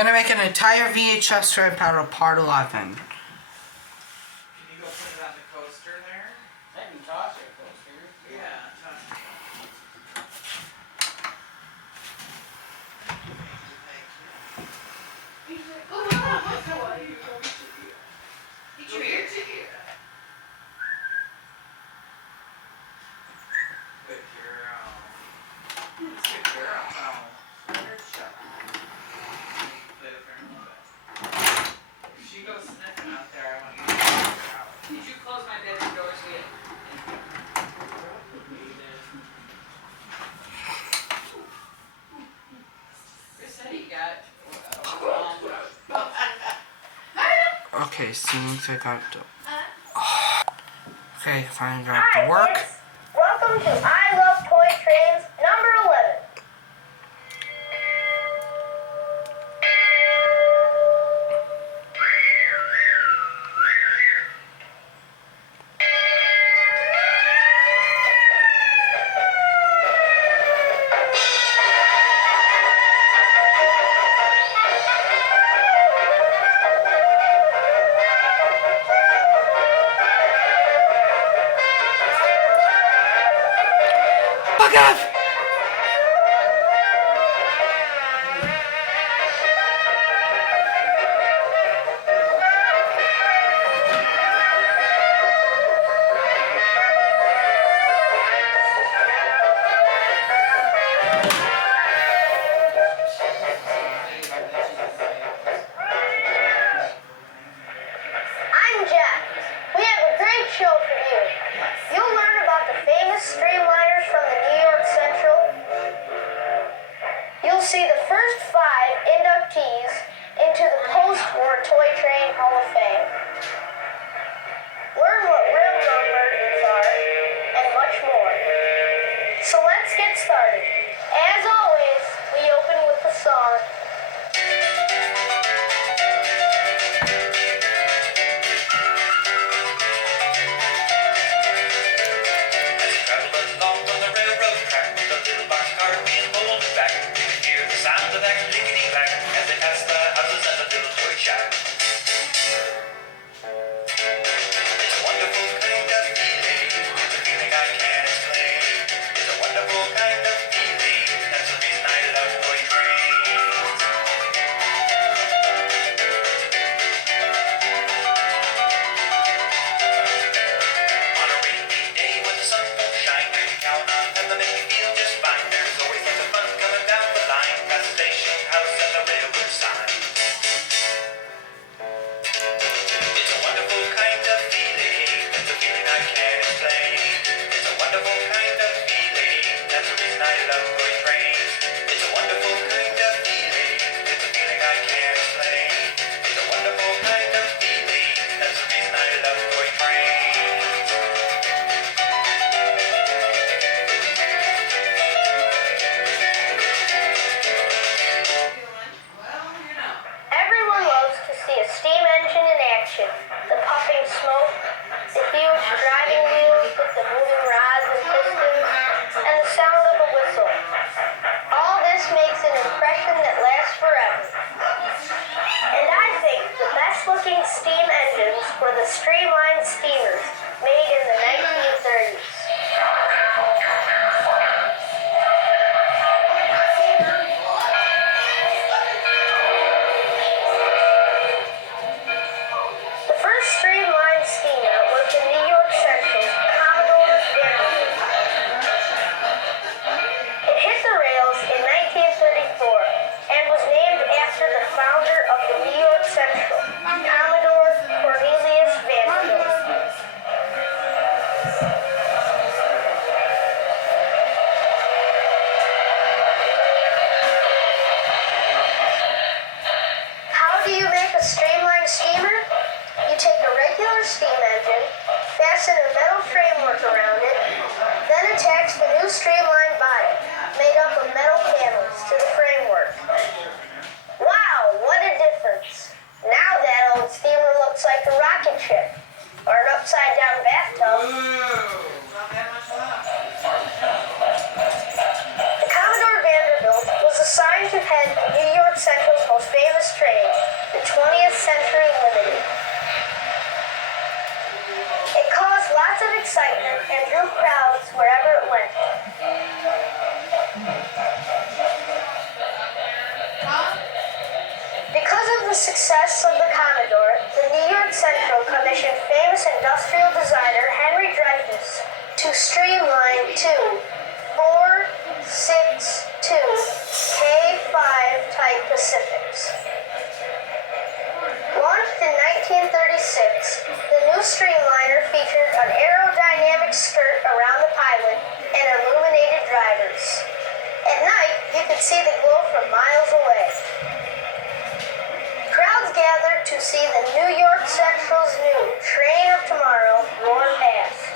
Gonna make an entire VHS strip out of part 11. Can you go put it on the coaster there? I can toss it, coaster. Yeah, toss it. Thank you. Oh, how are you? Eat your ear. Good girl. Good girl. Good shot. Play with her a little bit. If she goes sniffing out there, I want you to take her out. Did you close my bedroom door so you Chris said he got Okay, seems I got to. Okay, finally got to work. Kids. Welcome to I Love Toy Trains number 11. Fuck off! the success of the Commodore, the New York Central commissioned famous industrial designer Henry Dreyfuss to streamline two 462 K5 type Pacifics. Launched in 1936, the new streamliner featured an aerodynamic skirt around the pilot and illuminated drivers. At night, you could see the glow from miles away. Crowds gathered to see the New York Central's new Train of Tomorrow roar past.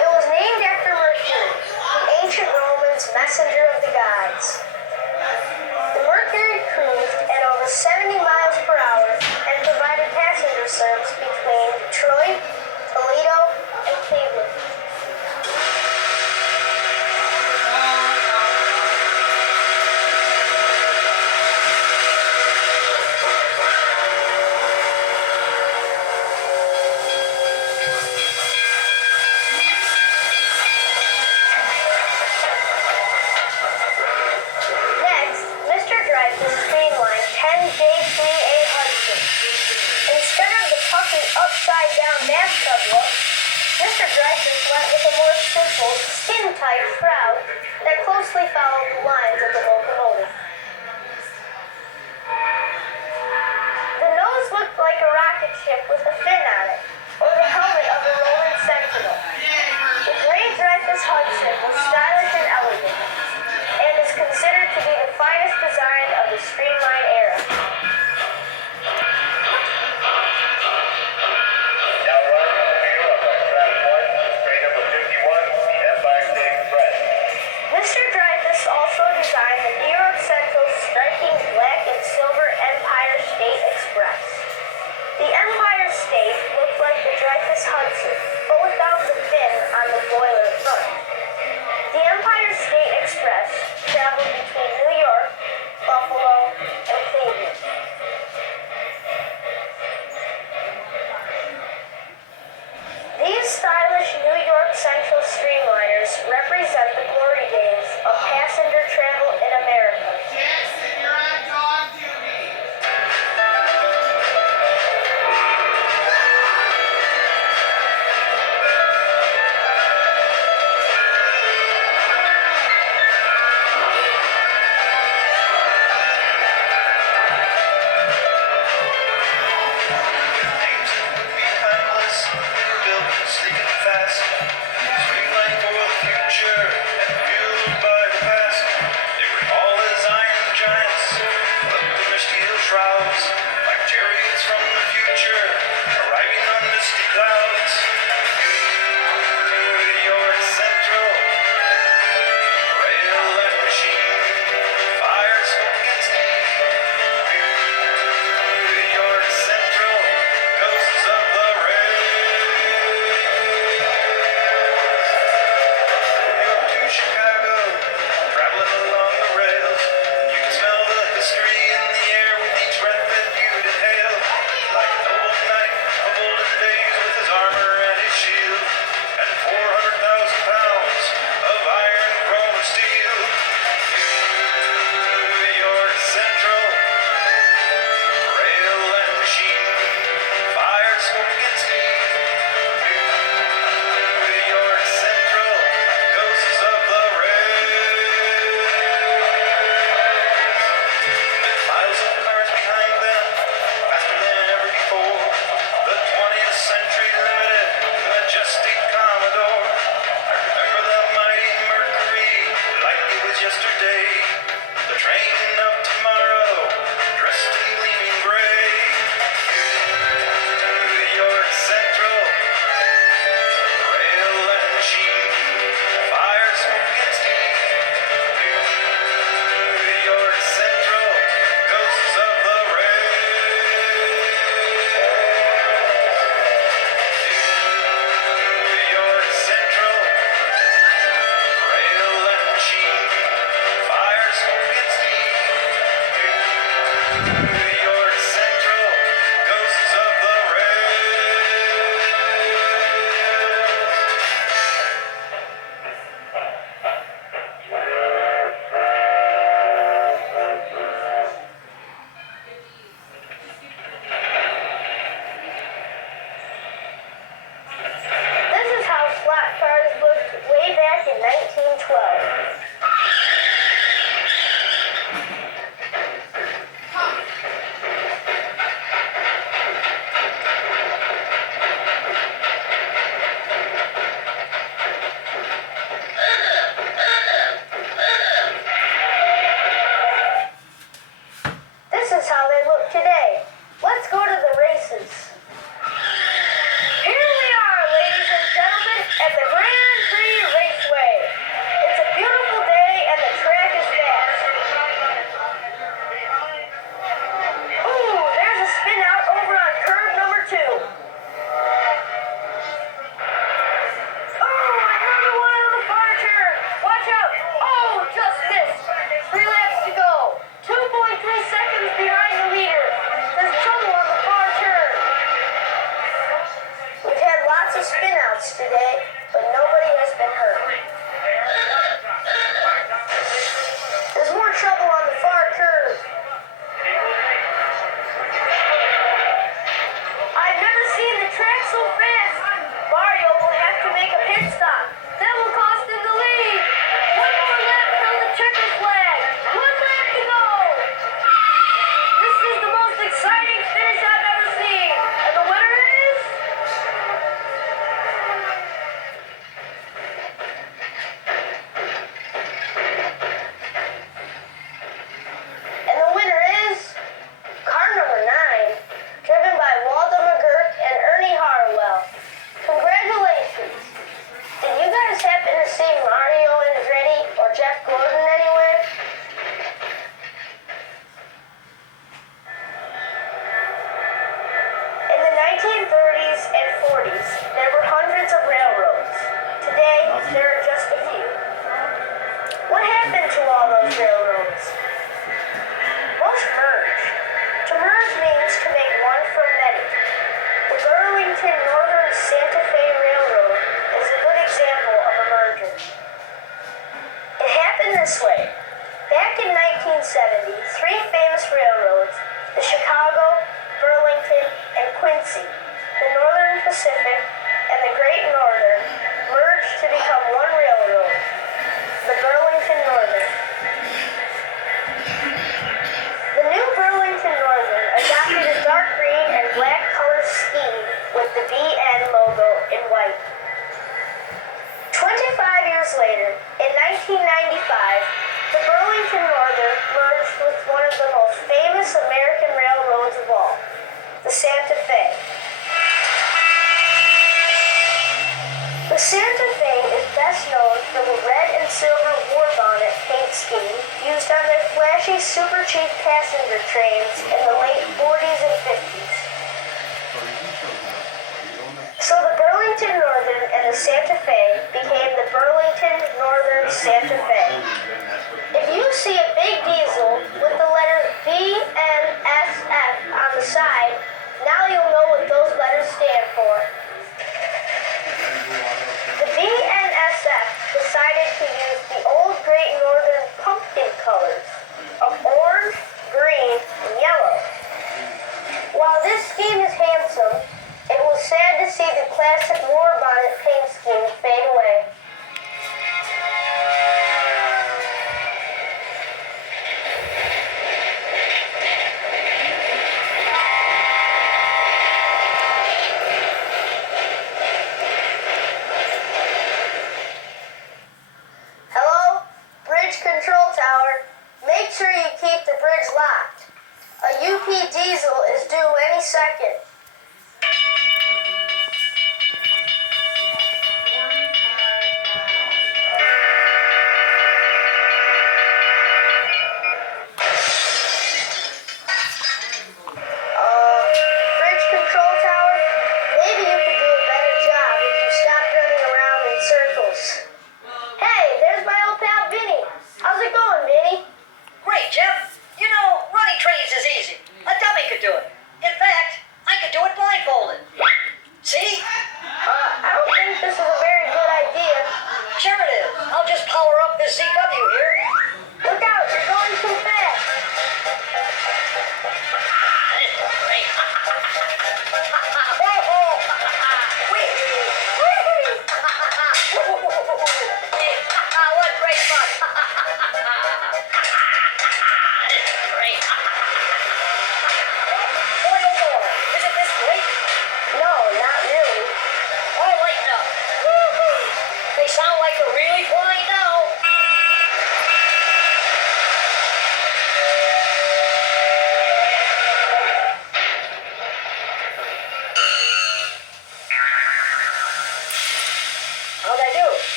It was named after Mercury, the ancient Romans' messenger of the gods. The Mercury cruised at over 70 miles per hour and provided passenger service between Detroit, Toledo, and Cleveland. Next, Mr. Dreyfuss streamlined 10J3A Hudson. Instead of the puffy upside-down bathtub look, Mr. Dreyfuss went with a more simple, skin-tight shroud that closely followed the lines of the locomotive. The nose looked like a rocket ship with a fin on it, or the helmet of a Roman sentinel. The gray Dreyfuss Hudson was stylish and elegant, and is considered to be the finest design of the streamline era. Now running the view up on track 1, train number 51, the Empire State Express. Mr. Dreyfuss also designed the New York Central's striking black and silver Empire State Express. The Empire State looked like the Dreyfuss Hudson, but without the fin on the boiler front. The Empire State Express traveled between New York, Buffalo, and Cleveland. These stylish New York Central streamliners represent the glory days of passenger travel in America. Jackson, you're on dog duty. Things would be timeless, built sleek and fast. Streamline for the future and fuel back in 1912. This is how they look today. Let's go to the races. Here we are, ladies and gentlemen, at the Grand Prix Raceway. It's a beautiful day and the track is fast. Ooh, there's a spin out over on curve number 2. Oh, another one on the far turn. Watch out. Oh, just missed. 3 laps to go. 2.3 seconds behind the leader. There's trouble on the far turn. We've had lots of spin-outs today, but nobody has been hurt. There's more trouble on the far curve. I've never seen the track so fast. Mario will have to make a pit stop. That will cost him the lead. One more lap from the checker flag. 1 lap to go. This is the most exciting finish I've ever seen. And the winner is... And the winner is... car number 9, driven by Waldo McGurk and Ernie Harwell. Congratulations. Did you guys happen to see Mario Andretti or Jeff Gordon anywhere? In the 1930s and 40s, there were hundreds of railroads. Today, there are just a few. What happened to all those railroads? Most merged. To merge means to make one from many. The Burlington Northern Santa Fe Railroad is a good example of a merger. It happened this way. Back in 1970, 3 famous railroads, the Chicago, Burlington, and Quincy, the Northern Pacific, and the Great Northern, merged to become one railroad, the Burlington Northern. The new Burlington Northern adopted a dark green and black color scheme with the BN logo in white. 25 years later, in 1995, the Burlington Northern merged with one of the most famous American railroads of all, the Santa Fe. The Santa Fe is best known for the red and silver war bonnet paint scheme used on their flashy Super Chief passenger trains in the late 40s and 50s. So the Burlington Northern and the Santa Fe became the Burlington Northern Santa Fe. If you see a big diesel with the letters BNSF on the side, now you'll know what those letters stand for. The BNSF decided to use the old Great Northern pumpkin colors of orange, green, and yellow. While this scheme is handsome, it was sad to see the classic war bonnet paint scheme fade away.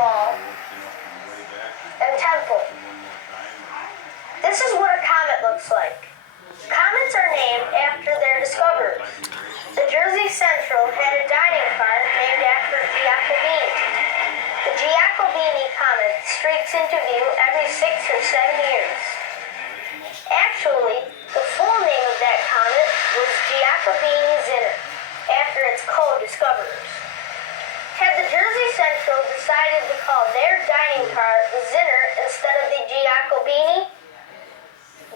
Ball, and Temple. This is what a comet looks like. Comets are named after their discoverers. The Jersey Central had a dining car named after Giacobini. The Giacobini comet streaks into view every 6 or 7 years. Actually, the full name of that comet was Giacobini-Zinner, after its co-discoverers. Had the Jersey Central decided to call their dining car the Zinner instead of the Giacobini,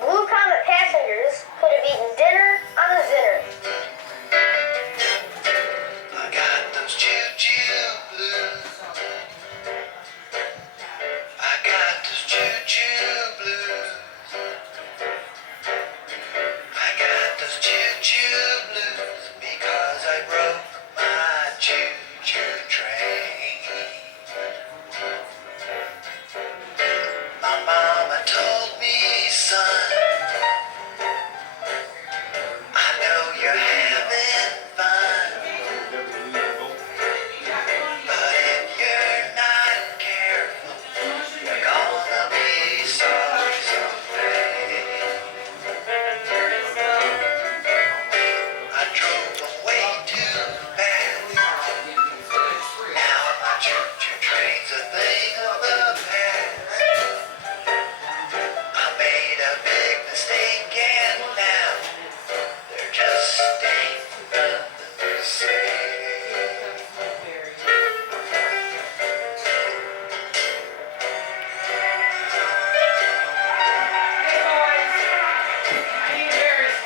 Blue Comet passengers could have eaten dinner on the Zinner. I got those choo-choo blues. I got those choo-choo blues. I got those choo-choo blues because I broke my choo-choo train. My mama told me, son, I know you're having fun, but if you're not careful, you're gonna be sorry someday. I drove away too fast. Now my choo-choo train's a thing of the past. I made a big mistake and now they're just ain't nothing to say. Hey boys, I need berries.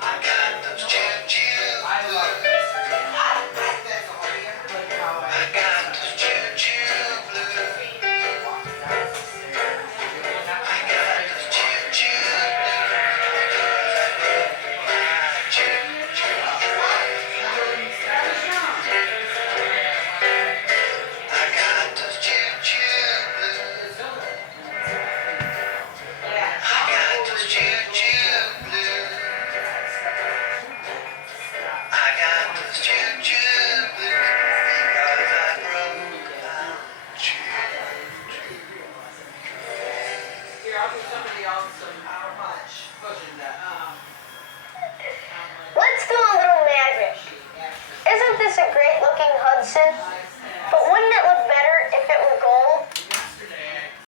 I got those choo-choo I love blues. how I got those choo-choo blues. I got those choo-choo blues because I broke my choo-choo train. I got those choo-choo blues. I got those choo-choo blues. I got those choo-choo blues because I broke my choo-choo. Here, I'll give somebody else some, how much? Pushing that, Let's do a little magic. Isn't this a great looking Hudson?